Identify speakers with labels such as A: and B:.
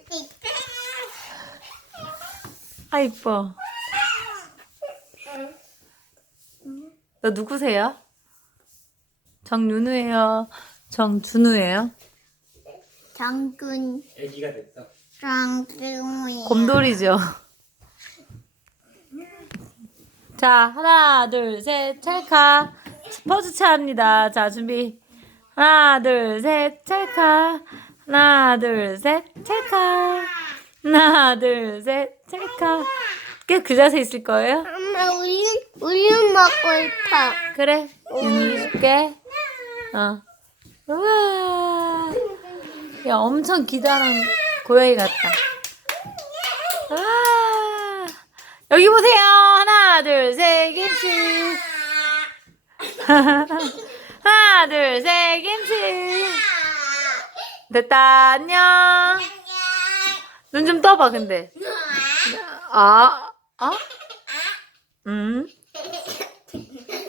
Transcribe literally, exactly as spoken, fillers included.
A: 아, 이뻐. 너 누구세요? 정윤우예요. 정준우예요.
B: 장군,
C: 애기가 됐어.
B: 장군이.
A: 곰돌이죠. 자, 하나, 둘, 셋, 찰칵. 퍼즈 차입니다. 자, 준비. 하나, 둘, 셋, 찰칵. 하나, 둘, 셋, 찰칵. 하나, 둘, 셋, 찰칵. 계속 그 자세 있을 거예요?
B: 엄마, 우유, 우유 먹고 싶어.
A: 그래. 윤우 줄게. 어. 우와. 야, 엄청 기다란 고양이 같다. 아, 여기 보세요. 하나, 둘, 셋, 김치. 하나, 둘, 셋, 김치. 됐다. 안녕. 눈 좀 떠봐, 근데. 아, 아? 음.